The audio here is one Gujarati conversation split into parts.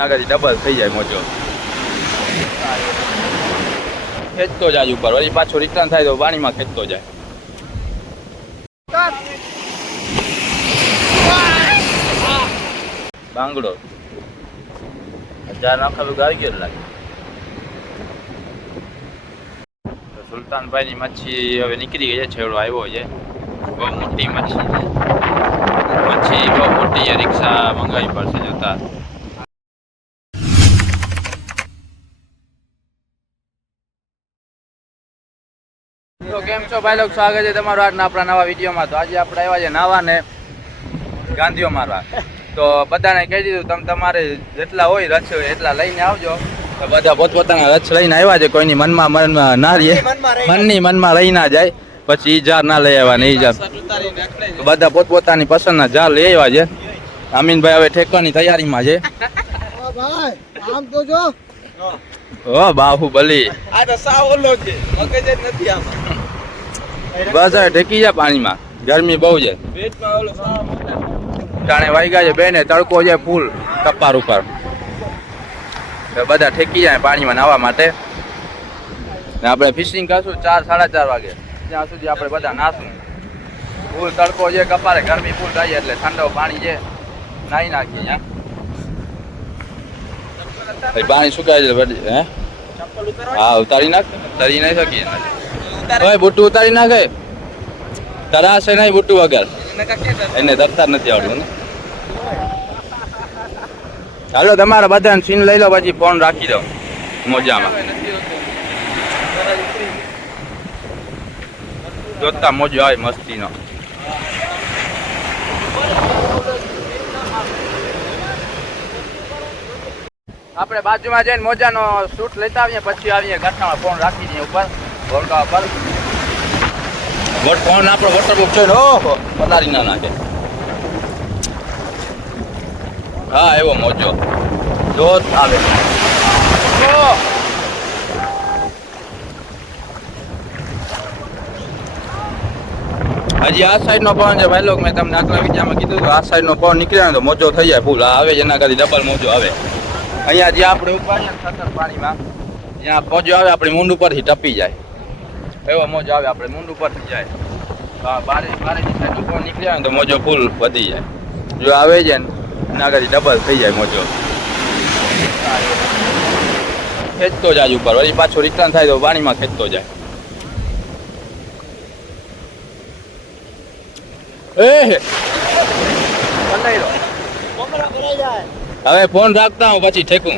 એના આગળ ડબલ થઈ જાય મોજો. ખેંચતો જાય ઉપર, વળી પાછો રિટર્ન થાય તો પાણીમાં ખેંચતો જાય. બાંગડો 1000 નાખેલું આવી ગયો લાગે. સુલતાનભાઈ ની મચ્છી હવે નીકળી ગઈ છે, છેવડો આવ્યો છે. બહુ મોટી મચ્છી છે, મચ્છી બહુ મોટી છે, રિક્ષા મંગાવી પડશે જોતા. તો કેમ છો ભાઈ લોકો, સ્વાગત છે તમારું આજના આપણા નવા વિડીયોમાં. તો આજે આપણે આવ્યા છે નાવા ને ગાંધીઓ મારવા. તો બધાને કહી દીધું તમે તમારે જેટલા હોય રચ એટલા લઈને આવજો. તો બધા પોતપોતાના રચ લઈને આવ્યા છે, કોઈની મનમાં ના રહે, મનમાં રહી ના જાય, પછી ઈ જાર ના લઈ આવ્યા ને ઈ જાર. તો બધા પોતપોતાની પસંદના જાર લઈ આવ્યા છે. અમીનભાઈ હવે ઠેકવાની તૈયારીમાં છે. આમ તો જો ઓ બાહુબલી, આ તો સાવ ઓલો છે, મગજ જ નથી આમાં. બસ હવે ઠેકી જાય પાણીમાં, ગરમી બહુ છે. પેટમાં ઓલો સાવ મોટા જાણે વાગ્યા છે બેને, તડકો છે ફૂલ કપાર ઉપર. તો બધા ઠેકી જાય પાણીમાં નાહવા માટે. ને આપણે ફિશિંગ કરશું 4-4:30 વાગે, ત્યાં સુધી આપણે બધા નાશું. ફૂલ તડકો છે કપારે, ગરમી ફૂલ થાય એટલે ઠંડો પાણી છે, નાહી નાખીએ. અહીંયા પાણી સુકાય છે હે. હા ઉતારી નાખ, તરી નહીં શકીએ. ઓય બુટ્ટું ઉતારી નાખે, તરાશે નહીં બુટ્ટું વગર, એને તરતા નથી આવડતું ને. હાલો તમારા બધાને સીન લઈ લો, પછી ફોન રાખી દો મોજામાં. જોતા મોજો આવે મસ્તીનો. આપણે બાજુમાં જઈને મોજાનો શૂટ લેતા આવીએ, પછી આવીએ ગાંઠામાં ફોન રાખી દઈએ ઉપર ઘોડકા ઉપર. ફોન આપણો વોટરપ્રૂફ છે ને, ઓહો પતારી ના નાખે. હા એવો મોજો જોત આવે. હજી આ સાઈડ નો પવન છે ભાઈ લોકો, મેં તમને આગલા વિડીયોમાં કીધું આ સાઈડ નો પવન નીકળે ને તો મોજો થઈ જાય ફૂલ. આ આવે એના કરતી ડબલ મોજો આવે. અહીંયા જ્યાં આપણે ઉપાડીએ ખતર પાણીમાં, જ્યાં મોજો આવે આપણી મૂંડ ઉપરથી ટપી જાય, એવો મોજો આવે આપણે મૂંડ ઉપરથી જાય. બારેની સાઈડ પવન નીકળ્યા ને તો મોજો ફૂલ વધી જાય. જો આવે છે ને એના કરતી ડબલ થઈ જાય મોજો. ખેંચતો જાય ઉપર, વળી પાછો રિટર્ન થાય તો પાણીમાં ખેંચતો જાય. હવે ફોન રાખતા હું પછી ઠેકું.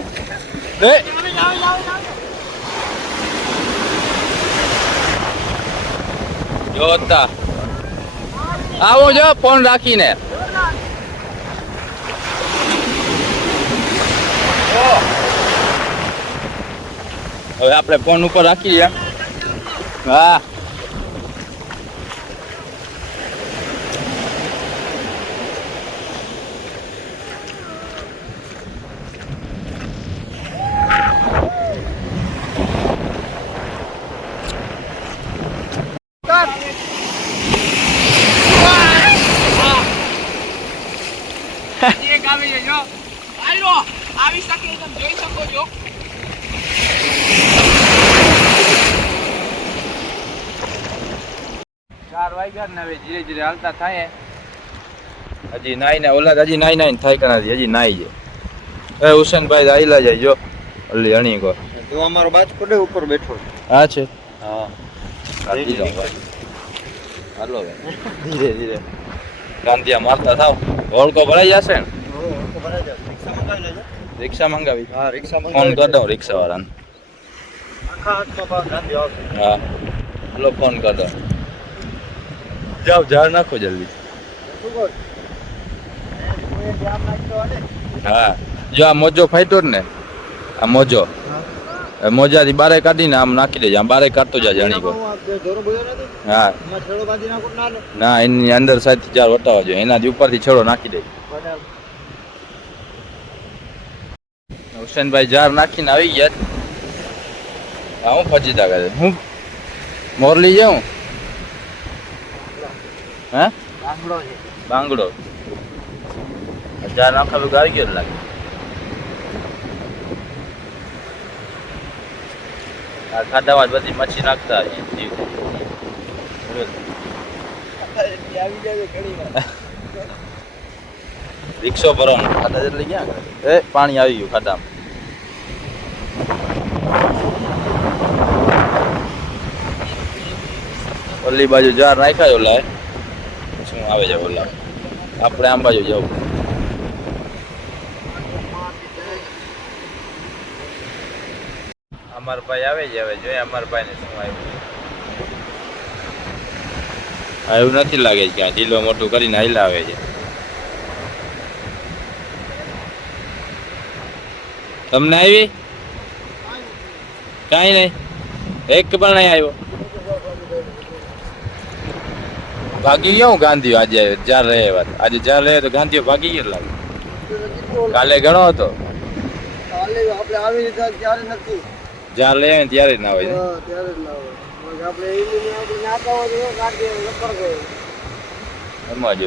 જોતા આવો જો ફોન રાખીને. હવે આપણે ફોન ઉપર રાખીએ. હા આવી શકે તમે જોઈ શકો છો. 4 વાગ્યા ને હવે ધીરે ધીરે હાલતા થાય. હજી નાઈ ને ઓલા હજી નાઈ થાય કે નથી, હજી નાઈ છે. એ હુસેનભાઈ આઈલા જાય જો ઓલી હણી કો. તો અમારો બાજકોડે ઉપર બેઠો હા છે. હા કાઢી જાવ ભાઈ, હાલો ભાઈ ધીરે ધીરે ગાંધિયા મારતા થાવ. હોળકો ભરાઈ જશે ને. રિક્ષા મંગાવી. હા રિક્ષા ફોન કરી દઉં રિક્ષા વાળાને. હા હાલો ફોન કરી દો. જાઓ ઝાડ નાખો જલ્દી. હા જો આ મોજો ફાટ્યો જ ને, આ મોજો મોજાથી બારે કાઢીને આમ નાખી દેજે. આમ બારે કાઢતો જાય જાણી કો. હા ના એની અંદર સાઈડ 4 વટાવા જોઈએ, એનાથી ઉપરથી છેડો નાખી દે. હુસેનભાઈ જાર નાખીને આવી ગયા. હા હું ફજીતા કરે હું મોરલી જાઉં. હે બાંગડો 1000 નાખેલું આવી ગયો લાગે. આ ખાડામાં જ બધી મચ્છી નાખતા જીવ આવી જાય ઘણી વાર. રિક્ષો ભરવાનું ખાડા જેટલી ક્યાં કરે એ પાણી આવી ગયું ખાડામાં ઓલી બાજુ જાર નાખ્યા ઓલા શું આવે છે ઓલા આપણે આમ બાજુ જવું અમારા ભાઈ આવે છે હવે જોઈએ અમારા ભાઈ ને શું આવ્યું એવું નથી લાગે કે આ ઢીલો મોટું કરીને હાઈલા આવે છે તમને આવી કાંઈ નહીં એક પણ નહીં આવ્યો ભાગી ગયો હું ગાંધીઓ આજે ચાર રહે વાત આજે ચાર રહે તો ગાંધીઓ ભાગી ગયો લાગે કાલે ઘણો હતો કાલે આપણે આવી રીતે ત્યારે નથી. ચાર લે આવે ને ત્યારે જ ના હોય હા, ત્યારે જ ના હોય. આપણે એની આપણે નાતા હોય તો કાઢી લપડ ગયો. એમાં જ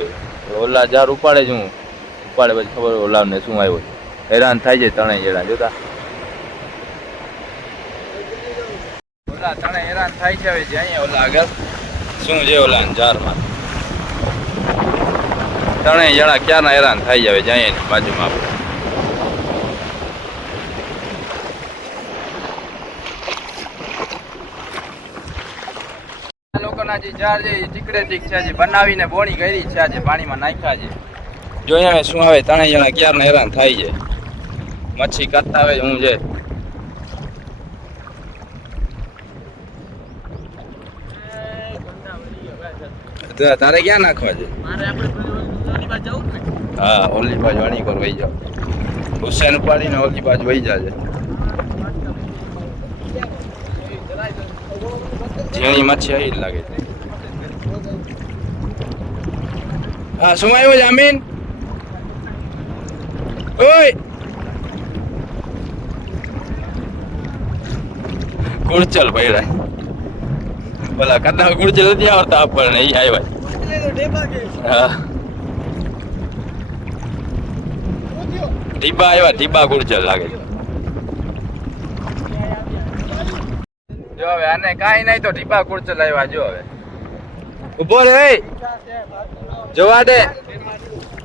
ઓલા જાર ઉપાડે જ હું ઉપાડે પછી ખબર ઓલા ને શું આવ્યું હેરાન થાય છે ત્રણેય હેરાન જોતા ઓલા ત્રણેય હેરાન થાય છે હવે જે અહીંયા ઓલા આગળ શું છે ઓલા જારમાં ત્રણેય જણા ક્યારના હેરાન થઈ જાય છે અહીંયા બાજુમાં આપણે લોકોના જે ઝાડ છે એ ટીકડે ટીક છે જે બનાવીને બોણી કરી છે આજે પાણીમાં નાખ્યા છે જોઈએ હવે શું આવે ત્રણેય જણા ક્યારના હેરાન થાય છે મચ્છી કાઢતા આવે હું છે તારે ક્યાં નાખવા છે હા ઓલી બાજુ અણી પર વહી જાવ હુસેન ઉપાડીને ઓલી બાજુ વહી જાજે ઝીણી મચ્છી આવી જ લાગે છે હા શું આવ્યો જામીન ઓય કુડચલ ભૈરા બોલા કદા કુડચલ નથી આવડતા આપણને એ આવ્યા હા ટીબા આવ્યા ટીબા કુડચલ લાગે છે જો હવે આને કાંઈ નહીં તો ટીબા કુડચલ આવ્યા જો હવે ઉભો રે જોવા દે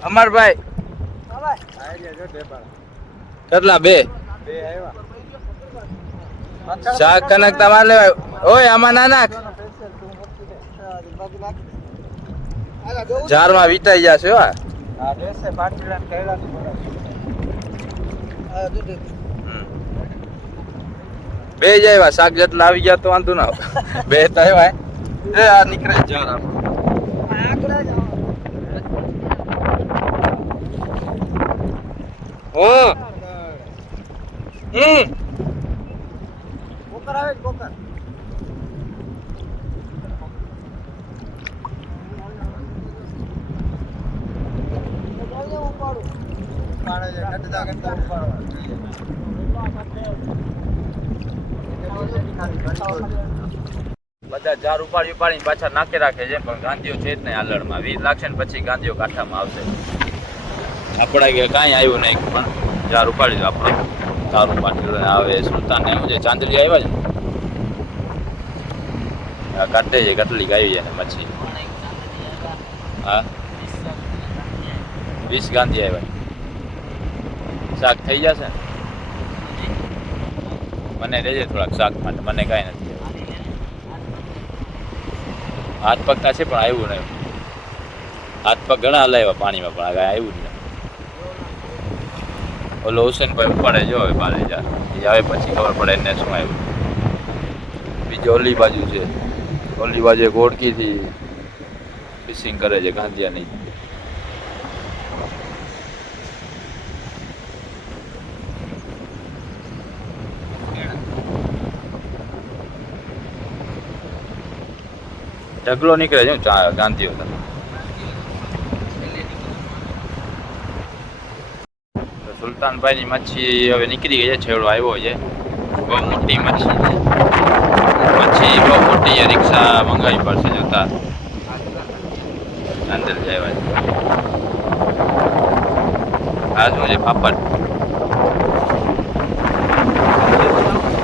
અમરભાઈ કેટલા બે શાક કનક તમારે લેવાય ઓય આમાં ના નાખ ઝારમાં વીટાઈ જશે હો બે જ આવ્યા શાક જેટલા આવી ગયા તો વાંધો ના બે તો આવ્યા એ આ નીકળે ઝાર ઓ કોકર આવે કોકર. બધા ઝાર ઉપાડી ઉપાડીને પાછા નાખી રાખે છે પણ ગાંધીઓ છે જ નહીં આલડમાં 20 લાગશે ને પછી ગાંધીઓ કાંઠામાં આવશે આપણા કે કાંઈ આવ્યું નહીં પણ ઝાર ઉપાડી આપણે તારું પાટીલ આવે સુલતાન ને જે ચાંદલી આવ્યા છે આ કાઢે છે કેટલી આવી છે મચ્છી હા 20 ગાંધી આવ્યા શાક થઈ જશે ને મને લેજે થોડાક શાક માટે મને કાંઈ નથી હાથ પગતા છે પણ આવ્યું નહીં હાથ પગ ઘણા હલાવ્યા પાણીમાં પણ કાંઈ આવ્યું જ નહીં ઓલો હુસેનભાઈ ઉપાડે જો હવે 12,000 એ આવે પછી ખબર પડે એને શું આવ્યું બીજી ઓલી બાજુ છે ઓલી બાજુ એક ઓળખીથી ફિશિંગ કરે છે ગાંધીયાની ઢગલો નીકળે છે ગાંધીઓ સુલતાનભાઈની મચ્છી હવે નીકળી ગઈ છે છેવડો આવ્યો છે બહુ મોટી મચ્છી છે મચ્છી બહુ મોટી છે રિક્ષા મંગાવી પડશે જોતા અંદર જાય આ શું છે પાપડ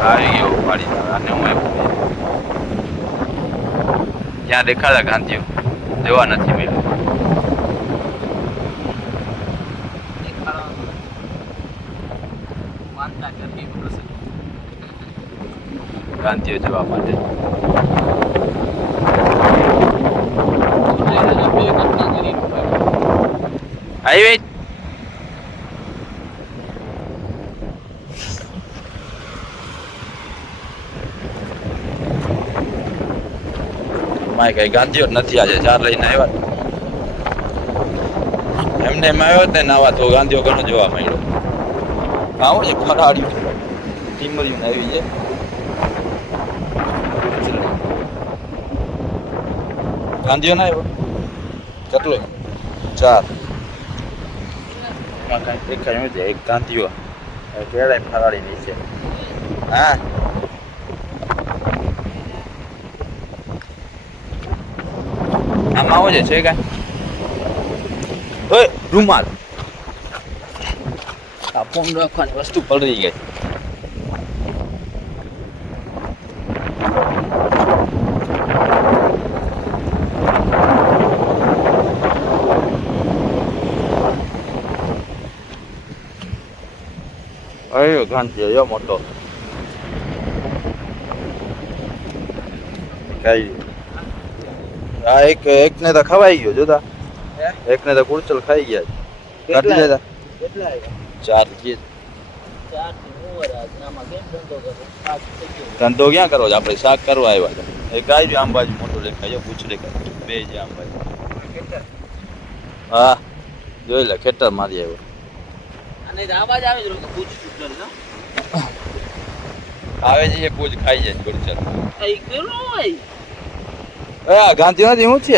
આવી ગયો ઉપાડી આને હું ત્યાં દેખાડા ગાંધીઓ જોવા નથી મળ્યું. ગાંધીઓ જોવા માટે આવી માય કઈ ગાંધીઓ જ નથી આજે ચાર લઈને આવ્યા એમને એમ આવ્યો ને નાવા તો ગાંધીઓ ઘણો જોવા મળ્યો. આવો છે ફરાડ્યું ટીમર્યું આવી છે. ગાંધીઓ ના આવ્યો કેટલો 4 એમાં કઈ દેખાય નથી. એક ગાંધીઓ કેળાય ફરાડી ની છે. હા આમાં આવો છે કાંઈ ઓય રૂમાલ આ ફોન રાખવાની વસ્તુ પલળી ગઈ. અયો ગાંધી યો મોટો કઈ આ એક ને તો ખવાઈ ગયો જોતા. એક ને તો કુરચલ ખાઈ ગયા કાઢી લેતા. કેટલા ચાર જે ધંધો ક્યાં કરવો છે આપણે? શાક કરવા આવ્યા છે. એક આવી આમ બાજુ મોટો દેખાય પૂછ દેખાય બે છે આમ બાજુ. હા જોઈ લે ખેતર મારી આવ્યો. આવે છે એ પૂછ ખાઈ જાય કુરચલ. ગાંધી નથી શું છે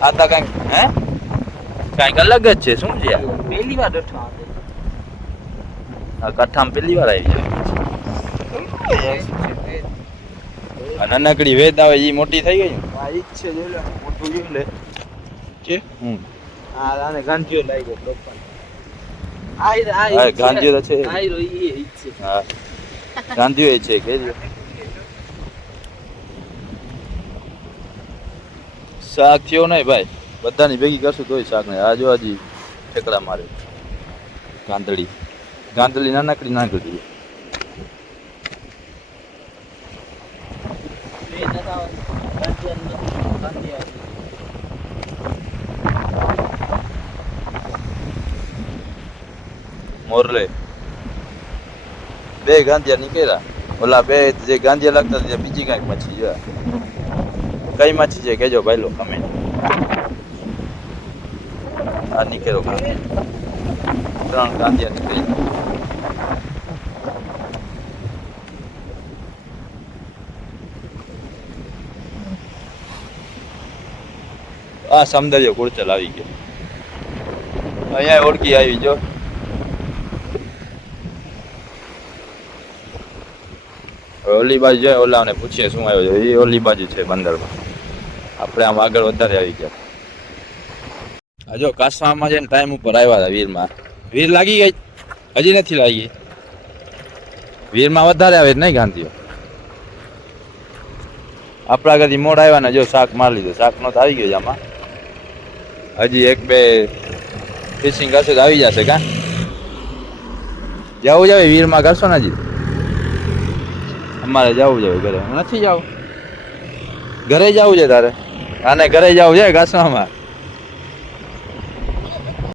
આ તો કઈક હે કઈક અલગ જ છે. શું છે પહેલી વાર કઠામાં પહેલી વાર આવી જાય. નાનકડી વેદ આવે એ મોટી થઈ ગઈ. ઈ છે જોઈ લે મોટું જોઈ લે છે. હા આને ગાંધીઓ લાગી ગયો પ્રોપર. ગાંધીઓ છે. હા ગાંધીઓ છે કે શાક થયો નહીં ભાઈ. બધાની ભેગી કરશું તોય શાક નહીં. આ જો હજી ઠેકડા મારે ગાંધડી નાનકડી નાખી. મોરલે બે ગાંધિયા નીકળ્યા. ઓલા બે જે ગાંધિયા લાગતા ત્યાં બીજી કાંઈક મચ્છી છે. કઈ મચ્છી છે કેજો ભાઈ લો કમેન્ટ. આ નીકળ્યો 3 ગાંધિયા નીકળી. આ સૌંદર્ય કુરચલ આવી ગયો. અહીંયા ઓળખી આવી જો. ઓલી બાજુ જોઈએ ઓલાને પૂછીએ શું આવ્યો છે. એ ઓલી બાજુ છે બંદરમાં. આપણે આમ આગળ વધારે આવી ગયા. આ જો કાસવામાં છે ને ટાઈમ ઉપર આવ્યા હતા વીરમાં. વીર લાગી ગઈ હજી નથી લાગી. વીરમાં વધારે આવે નહીં ગાંધીઓ. આપણા આગળથી મોડ આવ્યા ને જો શાક મારી લીધું. શાક નો તો આવી ગયો છે આમાં. હજી 1-2 ફિશિંગ કરશે તો આવી જશે. કા જવું જાવે વીરમાં કરશો ને હજી. અમારે જવું જોઈએ ઘરે. નથી જવું ઘરે જવું છે તારે. આને ઘરે જવું છે કાસવામાં.